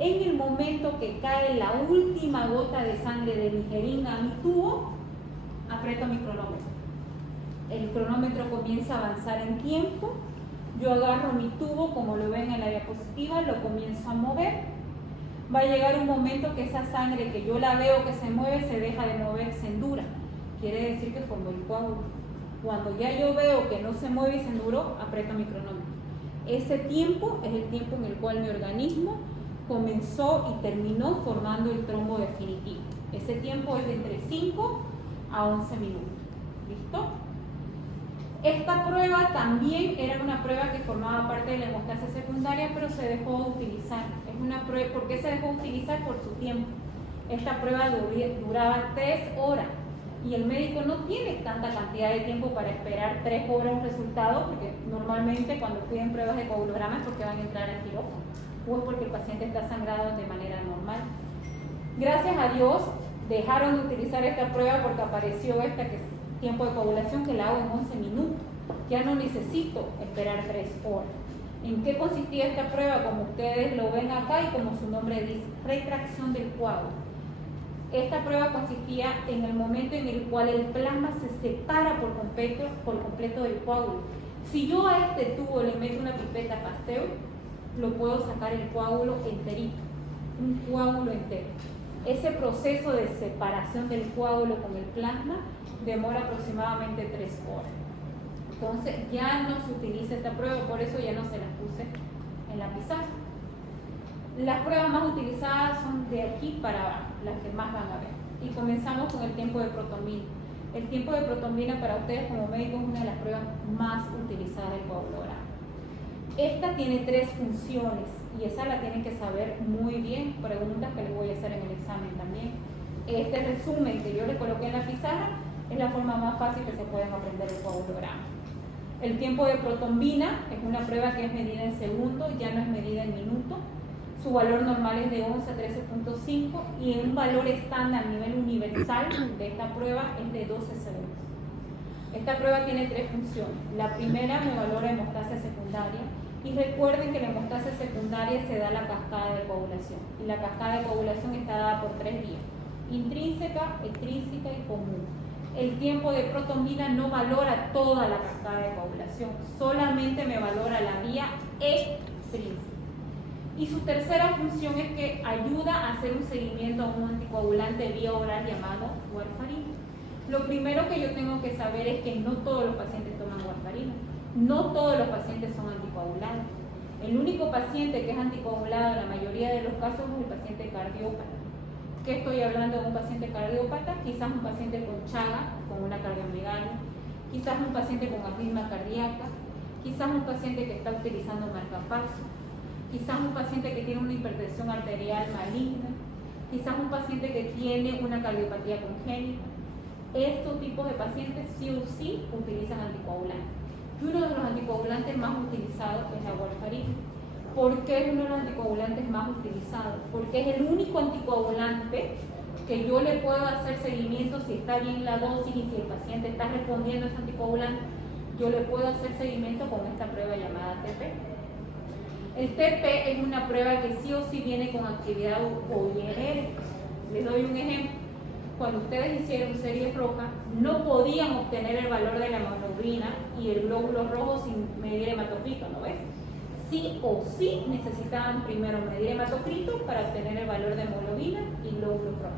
En el momento que cae la última gota de sangre de mi jeringa a mi tubo, aprieto mi cronómetro. El cronómetro comienza a avanzar en tiempo. Yo agarro mi tubo, como lo ven en la diapositiva, lo comienzo a mover. Va a llegar un momento que esa sangre que yo la veo que se mueve, se deja de mover, se endura. Quiere decir que formó el coágulo. Cuando ya yo veo que no se mueve y se enduró, aprieto mi cronómetro. Ese tiempo es el tiempo en el cual mi organismo comenzó y terminó formando el trombo definitivo. Ese tiempo es de entre 5 a 11 minutos. ¿Listo? Esta prueba también era una prueba que formaba parte de la hemostasia secundaria, pero se dejó de utilizar. Es una prueba, ¿por qué se dejó de utilizar? Por su tiempo. Esta prueba duraba 3 horas y el médico no tiene tanta cantidad de tiempo para esperar 3 horas un resultado, porque normalmente cuando piden pruebas de coagulograma es porque van a entrar al quirófano o es porque el paciente está sangrado de manera normal. Gracias a Dios dejaron de utilizar esta prueba porque apareció esta que es tiempo de coagulación, que la hago en 11 minutos. Ya no necesito esperar 3 horas. ¿En qué consistía esta prueba? Como ustedes lo ven acá y como su nombre dice, retracción del coágulo. Esta prueba consistía en el momento en el cual el plasma se separa por completo del coágulo. Si yo a este tubo le meto una pipeta Pasteur, lo puedo sacar el coágulo enterito, un coágulo entero. Ese proceso de separación del coágulo con el plasma demora aproximadamente 3 horas. Entonces ya no se utiliza esta prueba, por eso ya no se las puse en la pizarra. Las pruebas más utilizadas son de aquí para abajo, las que más van a ver. Y comenzamos con el tiempo de protombina. El tiempo de protombina para ustedes como médicos es una de las pruebas más utilizadas del coagulograma. Esta tiene 3 funciones y esa la tienen que saber muy bien, preguntas que les voy a hacer en el examen también. Este resumen que yo le coloqué en la pizarra es la forma más fácil que se pueden aprender el coagulograma. El tiempo de protombina es una prueba que es medida en segundos, ya no es medida en minutos. Su valor normal es de 11 a 13.5 y un valor estándar a nivel universal de esta prueba es de 12 segundos. Esta prueba tiene 3 funciones. La primera me valora hemostasia secundaria y recuerden que la hemostasia secundaria se da la cascada de coagulación y la cascada de coagulación está dada por 3 vías: intrínseca, extrínseca y común. El tiempo de protombina no valora toda la cascada de coagulación, solamente me valora la vía extrínseca. Y su tercera función es que ayuda a hacer un seguimiento a un anticoagulante vía oral llamado warfarina. Lo primero que yo tengo que saber es que no todos los pacientes toman warfarina, no todos los pacientes son anticoagulados. El único paciente que es anticoagulado en la mayoría de los casos es el paciente cardiópata. ¿Qué estoy hablando de un paciente cardiópata? Quizás un paciente con chaga, con una cardiomegalia, quizás un paciente con arritmia cardíaca, quizás un paciente que está utilizando marcapaso, quizás un paciente que tiene una hipertensión arterial maligna, quizás un paciente que tiene una cardiopatía congénita. Estos tipos de pacientes sí o sí utilizan anticoagulantes. Y uno de los anticoagulantes más utilizados es la warfarina. ¿Por qué es uno de los anticoagulantes más utilizados? Porque es el único anticoagulante que yo le puedo hacer seguimiento si está bien la dosis y si el paciente está respondiendo a ese anticoagulante, yo le puedo hacer seguimiento con esta prueba llamada TP. El TP es una prueba que sí o sí viene con actividad o INR. Les doy un ejemplo. Cuando ustedes hicieron series rojas, no podían obtener el valor de la hemoglobina y el glóbulo rojo sin medir hematocrito, ¿no ves? Sí o sí necesitaban primero medir hematocrito para obtener el valor de hemoglobina y glóbulo rojo.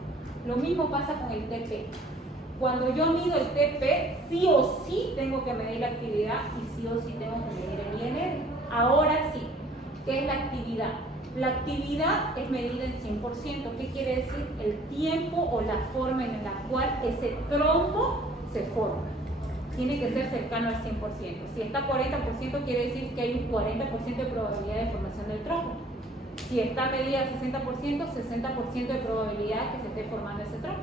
Lo mismo pasa con el TP. Cuando yo mido el TP, sí o sí tengo que medir la actividad y sí o sí tengo que medir el INR. Ahora sí, ¿qué es la actividad? La actividad es medida en 100%. ¿Qué quiere decir? El tiempo o la forma en la cual ese trombo se forma. Tiene que ser cercano al 100%. Si está 40%, quiere decir que hay un 40% de probabilidad de formación del trombo. Si está medida al 60%, 60% de probabilidad que se esté formando ese trombo.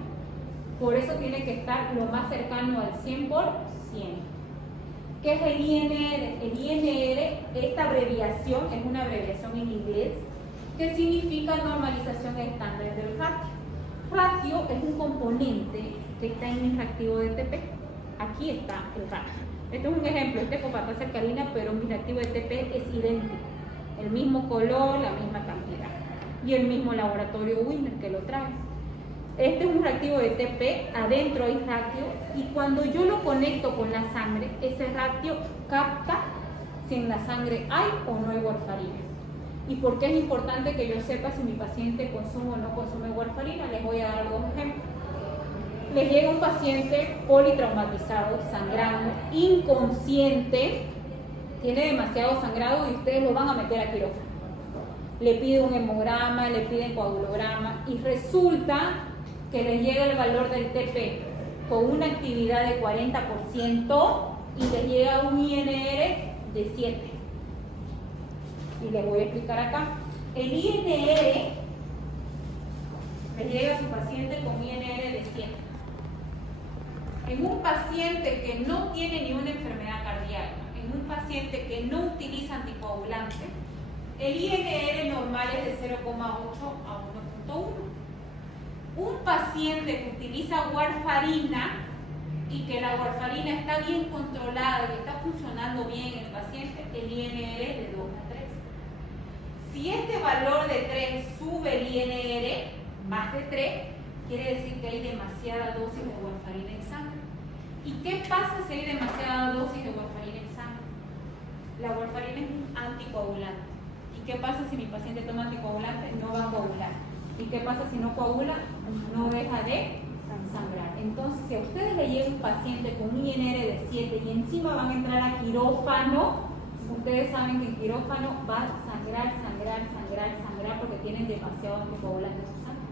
Por eso tiene que estar lo más cercano al 100%. ¿Qué es el INR? El INR, esta abreviación, es una abreviación en inglés que significa normalización estándar del ratio. Ratio es un componente que está en mi reactivo de TP. Aquí está el ratio. Este es un ejemplo, este es fosfatasa alcalina, pero mi reactivo de TP es idéntico. El mismo color, la misma cantidad. Y el mismo laboratorio Wiener que lo trae. Este es un reactivo de TP, adentro hay ratio, y cuando yo lo conecto con la sangre, ese ratio capta si en la sangre hay o no hay warfarina. ¿Y por qué es importante que yo sepa si mi paciente consume o no consume warfarina? Les voy a dar dos ejemplos. Les llega un paciente politraumatizado, sangrando, inconsciente, tiene demasiado sangrado y ustedes lo van a meter a quirófano. Le piden un hemograma, le piden coagulograma y resulta que les llega el valor del TP con una actividad de 40% y les llega un INR de 7. Y les voy a explicar acá. El INR les llega a su paciente con INR de 7. En un paciente que no tiene ni una enfermedad cardíaca, en un paciente que no utiliza anticoagulante, el INR normal es de 0,8 a 1,1. Un paciente que utiliza warfarina y que la warfarina está bien controlada y está funcionando bien en el paciente, el INR es de 2 a 3. Si este valor de 3 sube el INR más de 3, quiere decir que hay demasiada dosis de warfarina en sangre. ¿Y qué pasa si hay demasiada dosis de warfarina en sangre? La warfarina es un anticoagulante. ¿Y qué pasa si mi paciente toma anticoagulante? No va a coagular. ¿Y qué pasa si no coagula? No deja de sangrar. Entonces, si a ustedes le llega un paciente con un INR de 7 y encima van a entrar a quirófano, ustedes saben que en quirófano va a sangrar porque tienen demasiado anticoagulante en su sangre.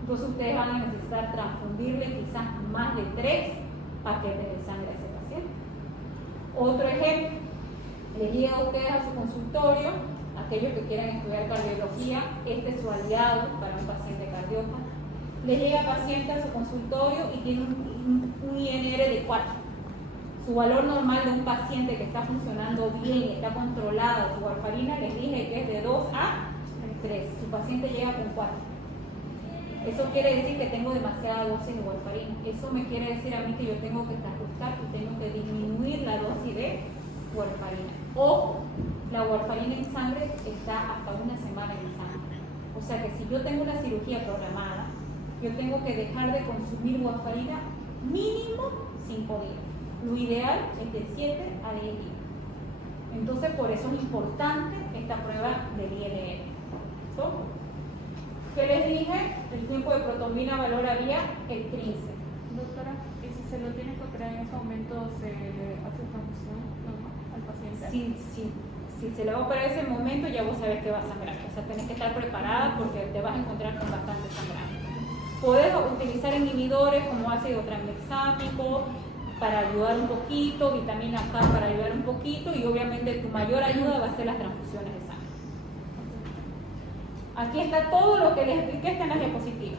Entonces, ustedes van a necesitar transfundirle quizás más de 3 paquetes de sangre a ese paciente. Otro ejemplo, les llega a ustedes a su consultorio, aquellos que quieran estudiar cardiología, este es su aliado para un paciente cardiópata. Les llega paciente a su consultorio y tiene un INR de 4. Su valor normal de un paciente que está funcionando bien, está controlado, su warfarina, les dije que es de 2 a 3. Su paciente llega con 4. Eso quiere decir que tengo demasiada dosis de warfarina. Eso me quiere decir a mí que yo tengo que ajustar y tengo que disminuir la dosis de warfarina. Ojo, la warfarina en sangre está hasta una semana en sangre. O sea que si yo tengo una cirugía programada, yo tengo que dejar de consumir warfarina mínimo 5 días. Lo ideal es de 7 a 10 días. Entonces, por eso es importante esta prueba del INR. ¿So? ¿Qué les dije? El tiempo de protombina valora vía el 15. Doctora, ¿y si se lo tiene que operar en ese momento, se le hace transfusión al paciente? Si se le va a operar en ese momento, ya vos sabés que va a sangrar. O sea, tenés que estar preparada porque te vas a encontrar con bastante sangrado. Podés utilizar inhibidores como ácido tranexámico para ayudar un poquito, vitamina K para ayudar un poquito, y obviamente tu mayor ayuda va a ser las transfusiones de sangre. Aquí está todo lo que les expliqué, está en las diapositivas.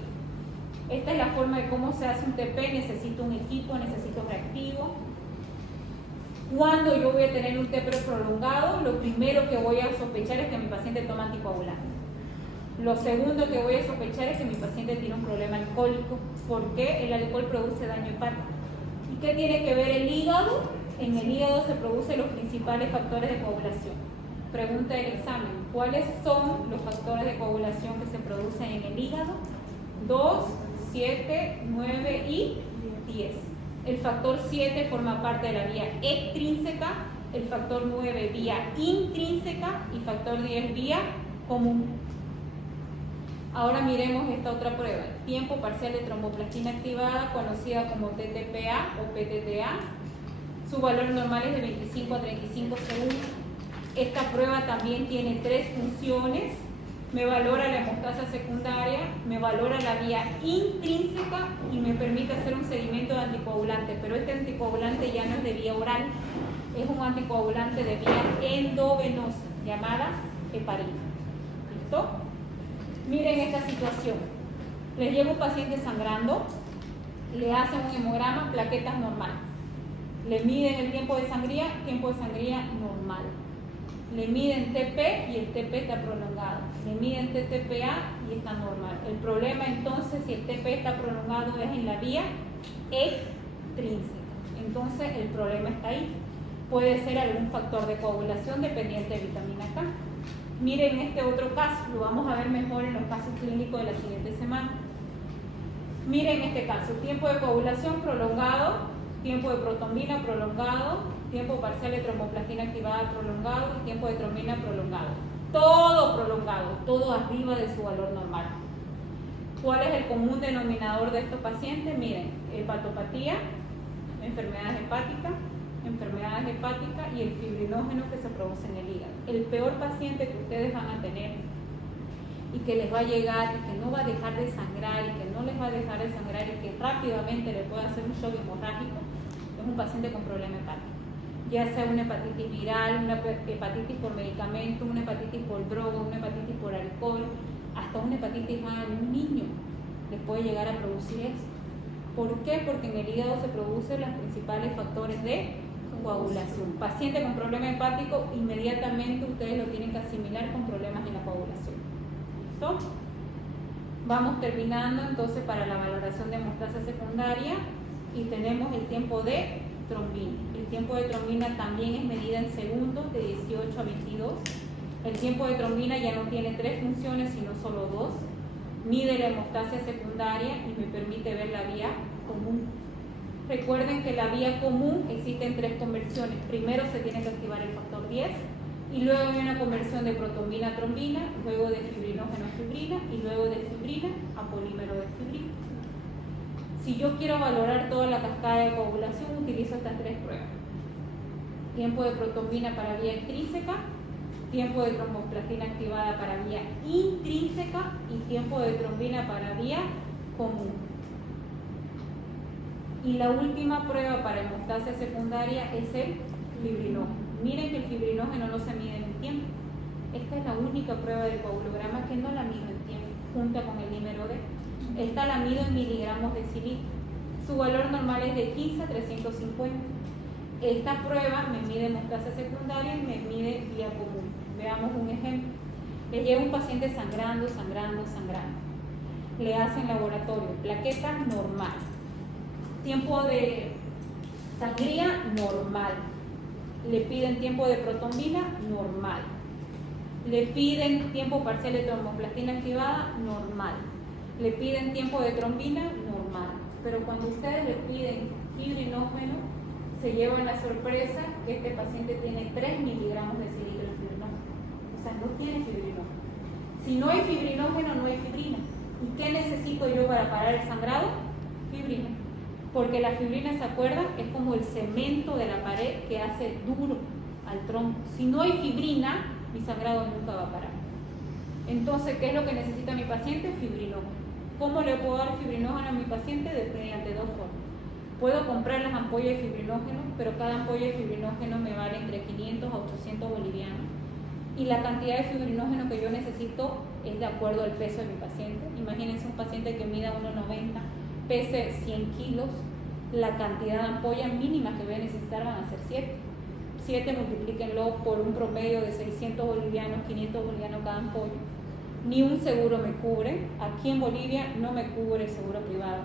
Esta es la forma de cómo se hace un TP. Necesito un equipo, necesito reactivo. Cuando yo voy a tener un TP prolongado, lo primero que voy a sospechar es que mi paciente toma anticoagulante. Lo segundo que voy a sospechar es que mi paciente tiene un problema alcohólico, porque el alcohol produce daño hepático. ¿Y qué tiene que ver el hígado? En el hígado se producen los principales factores de coagulación. Pregunta del examen: ¿cuáles son los factores de coagulación que se producen en el hígado? 2, 7, 9 y 10. El factor 7 forma parte de la vía extrínseca, el factor 9 vía intrínseca y factor 10 vía común. Ahora miremos esta otra prueba: tiempo parcial de tromboplastina activada, conocida como TTPA o PTTA. Su valor normal es de 25 a 35 segundos. Esta prueba también tiene 3 funciones. Me valora la hemostasa secundaria, me valora la vía intrínseca y me permite hacer un seguimiento de anticoagulante, pero este anticoagulante ya no es de vía oral, es un anticoagulante de vía endovenosa, llamada heparina. ¿Listo? Miren esta situación. Les llevo un paciente sangrando, le hacen un hemograma, plaquetas normal. Le miden el tiempo de sangría normal. Le miden TP y el TP está prolongado. Le miden TTPA y está normal. El problema entonces, si el TP está prolongado, es en la vía extrínseca. Entonces el problema está ahí. Puede ser algún factor de coagulación dependiente de vitamina K. Miren este otro caso, lo vamos a ver mejor en los casos clínicos de la siguiente semana. Miren este caso: tiempo de coagulación prolongado, tiempo de protombina prolongado, tiempo parcial de tromboplastina activada prolongado y tiempo de trombina prolongado. Todo prolongado, todo arriba de su valor normal. ¿Cuál es el común denominador de estos pacientes? Miren: hepatopatía, enfermedades hepáticas y el fibrinógeno que se produce en el hígado. El peor paciente que ustedes van a tener y que les va a llegar y que no va a dejar de sangrar y que no les va a dejar de sangrar y que rápidamente le puede hacer un shock hemorrágico es un paciente con problema hepático, ya sea una hepatitis viral, una hepatitis por medicamento, una hepatitis por droga, una hepatitis por alcohol, hasta una hepatitis A en un niño les puede llegar a producir eso. ¿Por qué? Porque en el hígado se producen los principales factores de coagulación. Paciente con problema hepático, inmediatamente ustedes lo tienen que asimilar con problemas en la coagulación. ¿Listo? Vamos terminando entonces para la valoración de hemostasa secundaria y tenemos el tiempo de trombina. El tiempo de trombina también es medida en segundos, de 18 a 22. El tiempo de trombina ya no tiene 3 funciones, sino solo 2. Mide la hemostasia secundaria y me permite ver la vía común. Recuerden que la vía común existen 3 conversiones. Primero se tiene que activar el factor 10 y luego hay una conversión de protombina a trombina, luego de fibrinógeno a fibrina y luego de fibrina a polímero de fibrina. Si yo quiero valorar toda la cascada de coagulación, utilizo estas 3 pruebas: tiempo de protombina para vía extrínseca, tiempo de tromboplastina activada para vía intrínseca y tiempo de trombina para vía común. Y la última prueba para hemostasia secundaria es el fibrinógeno. Miren que el fibrinógeno no se mide en el tiempo. Esta es la única prueba del coagulograma que no la mido en tiempo, junto con el número D. Esta la mido en miligramos de cilindro. Su valor normal es de 15 a 350. Esta prueba me mide hemostasia secundaria y me mide vía común. Veamos un ejemplo. Le lleva un paciente sangrando. Le hacen laboratorio, plaqueta normal. Tiempo de sangría normal. Le piden tiempo de protombina normal. Le piden tiempo parcial de tromboplastina activada normal. Le piden tiempo de trombina normal. Pero cuando ustedes le piden fibrinógeno, se llevan la sorpresa que este paciente tiene 3 miligramos de cilindro de fibrinógeno. O sea, no tiene fibrinógeno. Si no hay fibrinógeno, no hay fibrina. ¿Y qué necesito yo para parar el sangrado? Fibrina. Porque la fibrina, ¿se acuerdan? Es como el cemento de la pared que hace duro al trombo. Si no hay fibrina, mi sangrado nunca va a parar. Entonces, ¿qué es lo que necesita mi paciente? Fibrinógeno. ¿Cómo le puedo dar fibrinógeno a mi paciente? Mediante 2 formas. Puedo comprar las ampollas de fibrinógeno, pero cada ampolla de fibrinógeno me vale entre 500 a 800 bolivianos. Y la cantidad de fibrinógeno que yo necesito es de acuerdo al peso de mi paciente. Imagínense un paciente que mida 1,90, pese 100 kilos, la cantidad de ampollas mínimas que voy a necesitar van a ser 7. 7 multiplíquenlo por un promedio de 600 bolivianos, 500 bolivianos cada ampolla. Ni un seguro me cubre. Aquí en Bolivia no me cubre el seguro privado,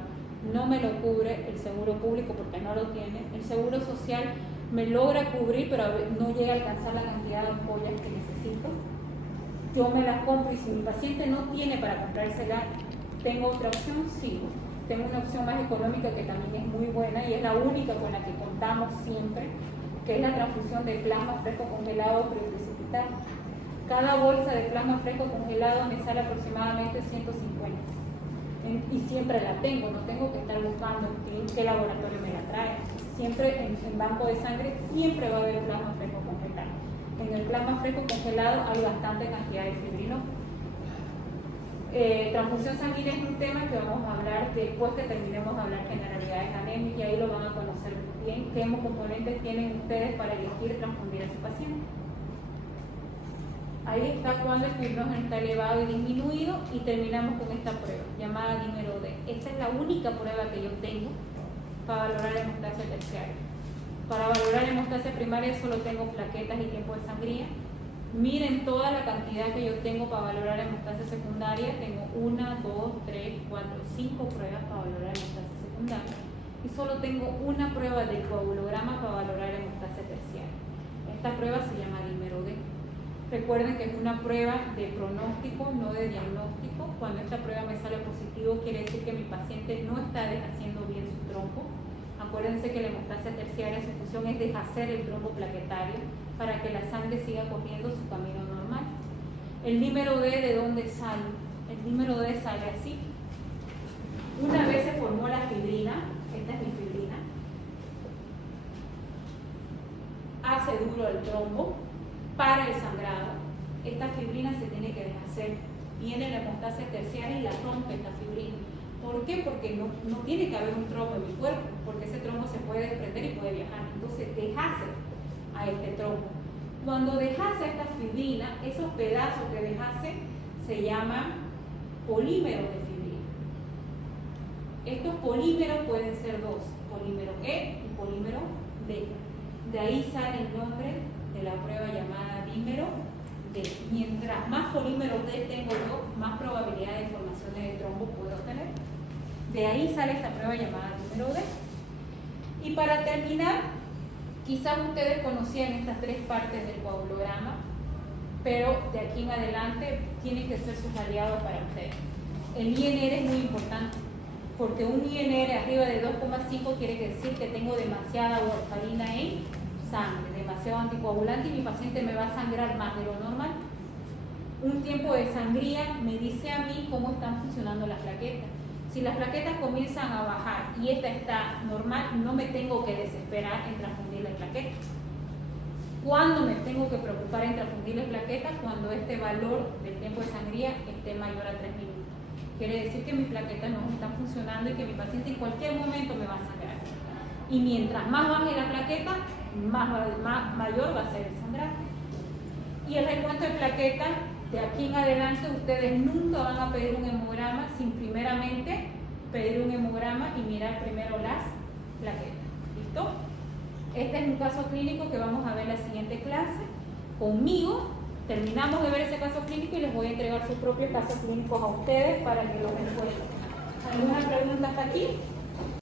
no me lo cubre el seguro público porque no lo tiene. El seguro social me logra cubrir, pero no llega a alcanzar la cantidad de ampollas que necesito. Yo me las compro y si mi paciente no tiene para comprársela, ¿tengo otra opción? Sí. Tengo una opción más económica que también es muy buena y es la única con la que contamos siempre, que es la transfusión de plasma fresco congelado precipitar. Cada bolsa de plasma fresco congelado me sale aproximadamente 150. Y siempre la tengo, no tengo que estar buscando en qué laboratorio me la trae. Siempre en banco de sangre siempre va a haber plasma fresco congelado. En el plasma fresco congelado hay bastante cantidad de fibrinógenos. Transfusión sanguínea es un tema que vamos a hablar después que terminemos de hablar generalidades anémicas y ahí lo van a conocer muy bien. ¿Qué hemocomponentes tienen ustedes para elegir transfundir a su paciente? Ahí está cuando el fibrinógeno está elevado y disminuido y terminamos con esta prueba llamada dímero D. Esta es la única prueba que yo tengo para valorar la hemostasia terciaria. Para valorar la hemostasia primaria solo tengo plaquetas y tiempo de sangría. Miren toda la cantidad que yo tengo para valorar la hemostasia secundaria. Tengo 1, 2, 3, 4, 5 pruebas para valorar la hemostasia secundaria. Y solo tengo una prueba del coagulograma para valorar la hemostasia terciaria. Esta prueba se llama dímero D. Recuerden que es una prueba de pronóstico, no de diagnóstico. Cuando esta prueba me sale positivo, quiere decir que mi paciente no está deshaciendo bien su trombo. Acuérdense que la hemostasia terciaria, su función es deshacer el trombo plaquetario para que la sangre siga corriendo su camino normal. El dímero D, ¿de dónde sale? El dímero D sale así. Una vez se formó la fibrina, esta es mi fibrina, hace duro el trombo, para el sangrado, esta fibrina se tiene que deshacer. Viene la hemostasia terciaria y la rompe esta fibrina. ¿Por qué? Porque no tiene que haber un trombo en mi cuerpo, porque ese trombo se puede desprender y puede viajar. Entonces deshace a este trombo. Cuando deshace esta fibrina, esos pedazos que deshace se llaman polímeros de fibrina. Estos polímeros pueden ser dos, polímero E y polímero D. De ahí sale el nombre de la prueba llamada dímero D. Mientras más polímeros D tengo yo, más probabilidad de formación de trombo puedo tener. De ahí sale esta prueba llamada dímero D. Y para terminar, quizás ustedes conocían estas 3 partes del coagulograma, pero de aquí en adelante tienen que ser sus aliados para ustedes. El INR es muy importante, porque un INR arriba de 2,5 quiere decir que tengo demasiada warfarina en sangre, demasiado anticoagulante y mi paciente me va a sangrar más de lo normal. Un tiempo de sangría me dice a mí cómo están funcionando las plaquetas. Si las plaquetas comienzan a bajar y esta está normal, no me tengo que desesperar en transfundir las plaquetas. ¿Cuándo me tengo que preocupar en transfundir las plaquetas? Cuando este valor del tiempo de sangría esté mayor a 3 minutos. Quiere decir que mis plaquetas no están funcionando y que mi paciente en cualquier momento me va a sangrar. Y mientras más baje la plaqueta, mayor va a ser el sangrado. Y el recuento de plaquetas, de aquí en adelante ustedes nunca van a pedir un hemograma sin primeramente pedir un hemograma y mirar primero las plaquetas. ¿Listo? Este es un caso clínico que vamos a ver en la siguiente clase. Conmigo terminamos de ver ese caso clínico y les voy a entregar sus propios casos clínicos a ustedes para que los resuelvan. ¿Alguna pregunta hasta aquí?